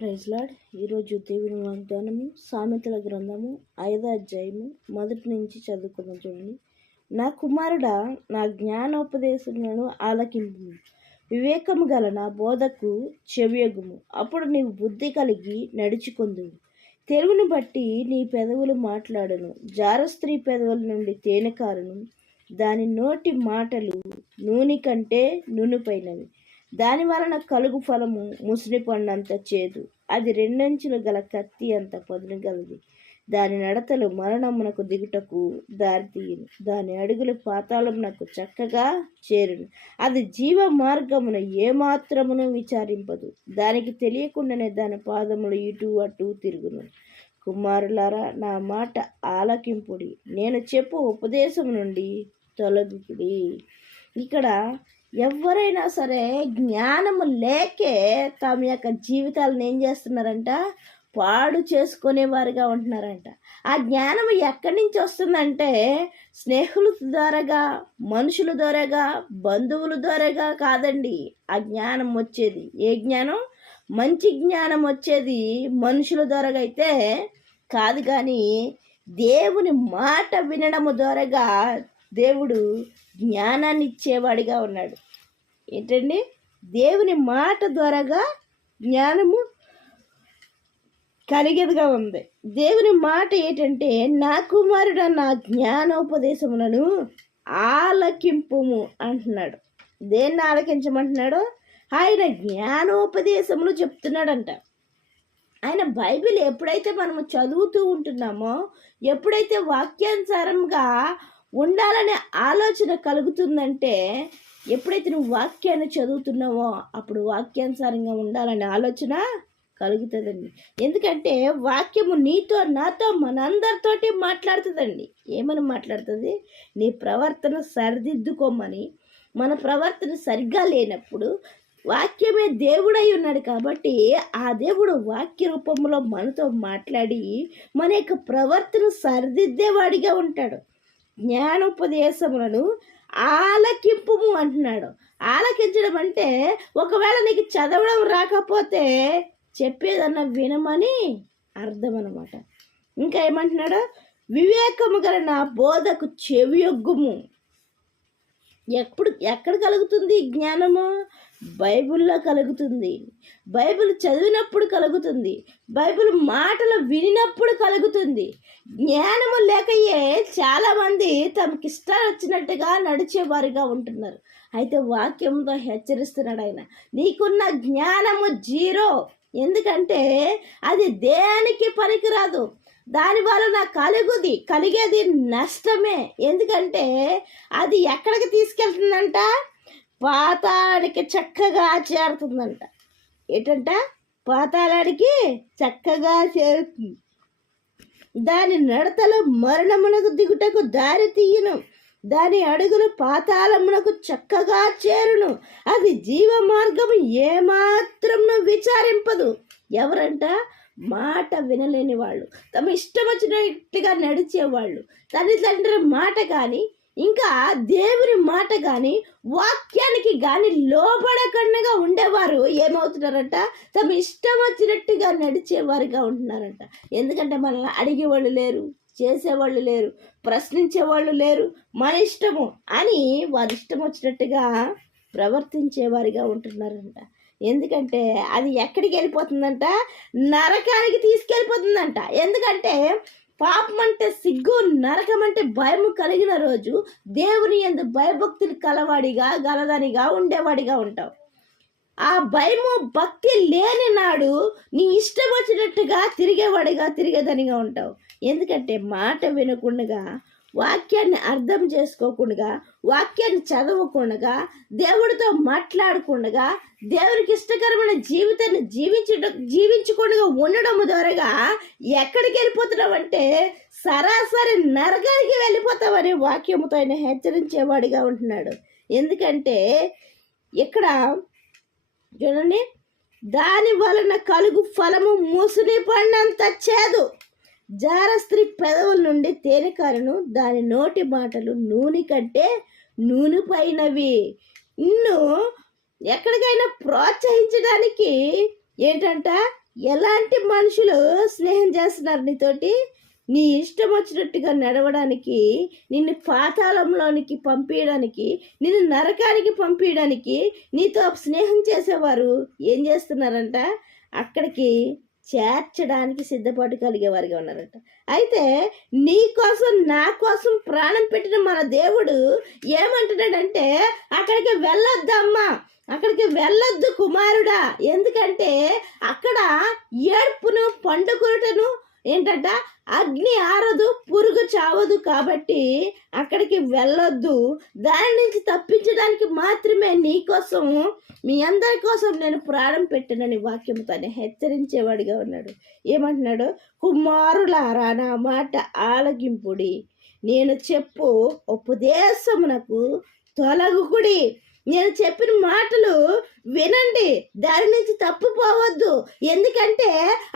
Praise lord. ఈరోజు దేవుని వాగ్దానము సామెతల గ్రంథము 5వ అధ్యాయము 1 నుంచి చదువుకుందాం. చూడండి. నా కుమారుడా, నా జ్ఞానోపదేశములను ఆలకింపు, వివేకము గల నా బోధకు చెవియొగ్గుము. అప్పుడు నీవు బుద్ధి కలిగి నడుచుకొందువు. తెలుగుని బట్టి నీ పెదవులు మాట్లాడును. జారస్త్రీ పెదవుల నుండి తేనె కారును. దాని నోటి మాటలు నూనె కంటే నూనెపైనవి. దాని వలన కలుగు ఫలము ముసిని పండంత చేదు. అది రెండంచులు గల కత్తి అంత పదును గలది. దాని నడతలు మరణమునకు దిగుటకు దారితీయును. దాని అడుగులు పాతాళమునకు చక్కగా చేరును. అది జీవ మార్గమును ఏమాత్రమును విచారింపదు. దానికి తెలియకుండానే దాని పాదములు ఇటు అటు తిరుగును. కుమారులారా, నా మాట ఆలకింపుడి, నేను చెప్పు ఉపదేశం నుండి తొలగుడి. ఇక్కడ ఎవరైనా సరే జ్ఞానము లేకే తమ యొక్క జీవితాలను ఏం చేస్తున్నారంట? పాడు చేసుకునేవారుగా ఉంటున్నారంట. ఆ జ్ఞానం ఎక్కడి నుంచి వస్తుందంటే స్నేహితుల ద్వారాగా, మనుషుల ద్వారాగా, బంధువుల ద్వారాగా కాదండి. ఆ జ్ఞానం వచ్చేది ఏ జ్ఞానం? మంచి జ్ఞానం వచ్చేది మనుషుల ద్వారాగా అయితే కాదు, కానీ దేవుని మాట వినడము ద్వారాగా దేవుడు జ్ఞానాన్ని ఇచ్చేవాడిగా ఉన్నాడు. ఏంటండి? దేవుని మాట ద్వారాగా జ్ఞానము కలిగేదిగా ఉంది. దేవుని మాట ఏంటంటే, నా కుమారుడ, నా జ్ఞానోపదేశములను ఆలకింపుము అంటున్నాడు. దేన్ని ఆలకించమంటున్నాడు? ఆయన జ్ఞానోపదేశములు చెప్తున్నాడంట. ఆయన బైబిల్ ఎప్పుడైతే మనము చదువుతూ ఉంటున్నామో, ఎప్పుడైతే వాక్యానుసారంగా ఉండాలనే ఆలోచన కలుగుతుందంటే, ఎప్పుడైతే నువ్వు వాక్యాన్ని చదువుతున్నావో అప్పుడు వాక్యానుసారంగా ఉండాలనే ఆలోచన కలుగుతుందండి. ఎందుకంటే వాక్యము నీతో, నాతో, మనందరితోటి మాట్లాడుతుందండి. ఏమని మాట్లాడుతుంది? నీ ప్రవర్తన సరిదిద్దుకోమని. మన ప్రవర్తన సరిగ్గా లేనప్పుడు వాక్యమే దేవుడై ఉన్నాడు కాబట్టి ఆ దేవుడు వాక్య రూపంలో మనతో మాట్లాడి మన యొక్క ప్రవర్తన సరిదిద్దేవాడిగా ఉంటాడు. జ్ఞానోపదేశములను ఆలకింపుము అంటున్నాడు. ఆలకించడం అంటే ఒకవేళ నీకు చదవడం రాకపోతే చెప్పేదన్నా వినమని అర్థం అన్నమాట. ఇంకా ఏమంటున్నాడు? వివేకము గల నా బోధకు చెవియొగ్గుము. ఎక్కడ కలుగుతుంది జ్ఞానము? బైబిల్లో కలుగుతుంది. బైబిల్ చదివినప్పుడు కలుగుతుంది. బైబిల్ మాటలు వినినప్పుడు కలుగుతుంది. జ్ఞానము లేకయే చాలామంది తమకి ఇష్టం వచ్చినట్టుగా నడిచేవారుగా ఉంటున్నారు. అయితే వాక్యంతో హెచ్చరిస్తున్నాడు ఆయన, నీకున్న జ్ఞానము జీరో. ఎందుకంటే అది దేనికి పనికిరాదు. దాని వలన కలిగేది నష్టమే. ఎందుకంటే అది ఎక్కడికి తీసుకెళ్తుందంట? పాతాళానికి చక్కగా చేరుతుందంట. ఏంటంట? పాతాళానికి చక్కగా చేరుతుంది. దాని నడతలు మరణమునకు దిగుటకు దారి తీయును. దాని అడుగులు పాతాళమునకు చక్కగా చేరును. అది జీవ మార్గము ఏమాత్రం విచారింపదు. ఎవరంట? మాట వినలేని వాళ్ళు, తమ ఇష్టం వచ్చినట్టుగా నడిచేవాళ్ళు, తల్లిదండ్రుల మాట కానీ, ఇంకా దేవుని మాట కానీ, వాక్యానికి కానీ లోబడకుండా ఉండేవారు ఏమవుతున్నారంట? తమ ఇష్టం వచ్చినట్టుగా నడిచేవారుగా ఉంటున్నారంట. ఎందుకంటే మనల్ని అడిగేవాళ్ళు లేరు, చేసేవాళ్ళు లేరు, ప్రశ్నించేవాళ్ళు లేరు. మన ఇష్టము అని వారి ఇష్టం వచ్చినట్టుగా ప్రవర్తించేవారిగా ఉంటున్నారంట. ఎందుకంటే అది ఎక్కడికి వెళ్ళిపోతుందంట? నరకానికి తీసుకెళ్ళిపోతుందంట. ఎందుకంటే పాపం అంటే సిగ్గు, నరకం అంటే భయం కలిగిన రోజు దేవుని యందు భయభక్తులు గలదానిగా ఉండేవాడిగా ఉంటావు. ఆ భయము భక్తి లేని నాడు నీ ఇష్టం వచ్చినట్టుగా తిరిగేదానిగా ఉంటావు. ఎందుకంటే మాట వినకుండా, వాక్యాన్ని అర్థం చేసుకోకుండా, వాక్యాన్ని చదవకుండా, దేవుడితో మాట్లాడకుండా, దేవునికి ఇష్టకరమైన జీవితాన్ని జీవించకుండా ఉండడం ద్వారా ఎక్కడికి వెళ్ళిపోతున్నావంటే సరాసరి నరకానికి వెళ్ళిపోతావని వాక్యముతో ఆయన హెచ్చరించేవాడిగా ఉంటున్నాడు. ఎందుకంటే ఇక్కడ చూడండి, దాని వలన కలుగు ఫలము ముసుని పండంత చేదు. జారస్త్రీ పెదవుల నుండి తేనె కారును. దాని నోటి మాటలు నూనె కంటే నూనెపైనవి. నిన్ను ఎక్కడికైనా ప్రోత్సహించడానికి ఏంటంట? ఎలాంటి మనుషులు స్నేహం చేస్తున్నారు నీతోటి? నీ ఇష్టం వచ్చినట్టుగా నడవడానికి, నిన్ను పాతాళంలోనికి పంపించడానికి, నిన్ను నరకానికి పంపించడానికి నీతో స్నేహం చేసేవారు ఏం చేస్తున్నారంట? అక్కడికి చేర్చడానికి సిద్ధపాటు కలిగేవారుగా ఉన్నారట. అయితే నీ కోసం నా కోసం ప్రాణం పెట్టిన మన దేవుడు ఏమంటున్నాడంటే, అక్కడికి వెళ్ళొద్దమ్మా, అక్కడికి వెళ్ళొద్దు కుమారుడా. ఎందుకంటే అక్కడ ఏడ్పును పండుకొరటను ఏంటంట, అగ్ని ఆరదు, పురుగు చావదు. కాబట్టి అక్కడికి వెళ్ళొద్దు. దాని నుంచి తప్పించడానికి మాత్రమే నీ కోసం, మీ అందరి కోసం నేను ప్రాణం పెట్టనని వాక్యంతోనే హెచ్చరించేవాడిగా ఉన్నాడు. ఏమంటున్నాడు? కుమారులారా నా మాట ఆలకింపుడి, నేను చెప్పు ఉపదేశమునకు తొలగుకుడి. నేను చెప్పిన మాటలు వినండి, దాని నుంచి తప్పుపోవద్దు. ఎందుకంటే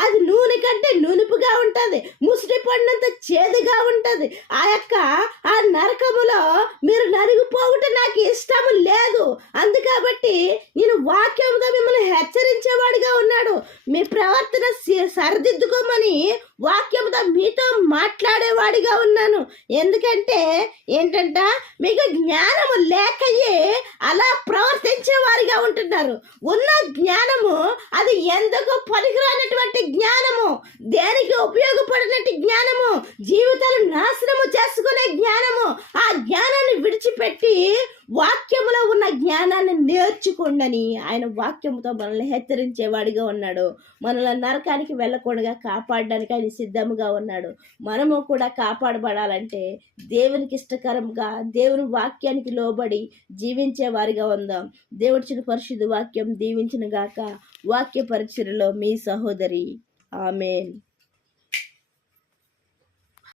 అది నూనె కంటే నునుపుగా ఉంటుంది, ముసిడి పడినంత చేదుగా ఉంటుంది. ఆ నరకములో మీరు నరిగిపోవుట నాకు ఇష్టం లేదు. అందుకాబట్టి నేను వాక్యంతో మిమ్మల్ని హెచ్చరించేవాడిగా ఉన్నాడు. మీ ప్రవర్తన సరిదిద్దుకోమని వాక్యంతో మీతో మాట్లాడేవాడిగా ఉన్నాను. ఎందుకంటే ఏంటంట, మీకు జ్ఞానము లేకయే అలా ప్రవర్తించే వారిగా ఉంటున్నారు. ఉన్న జ్ఞానము అది ఎందుకు పనికిరానటువంటి జ్ఞానము, దేనికి ఉపయోగపడినట్టు జ్ఞానము, జీవితాలు నాశనము చేసుకునే జ్ఞానము. ఆ జ్ఞానాన్ని విడిచిపెట్టి వాక్యములో ఉన్న జ్ఞానాన్ని నేర్చుకోండి ఆయన వాక్యముతో మనల్ని హెచ్చరించేవాడిగా ఉన్నాడు. మనల్ని నరకానికి వెళ్ళకుండా కాపాడడానికి ఆయన సిద్ధంగా ఉన్నాడు. మనము కూడా కాపాడబడాలంటే దేవునికి ఇష్టకరంగా, దేవుని వాక్యానికి లోబడి జీవించే వారిగా ఉందాం. దేవుడిచిన పరిశుద్ధ వాక్యం దీవించిన గాక. వాక్య పరిచర్యలో మీ సహోదరి. ఆమేన్.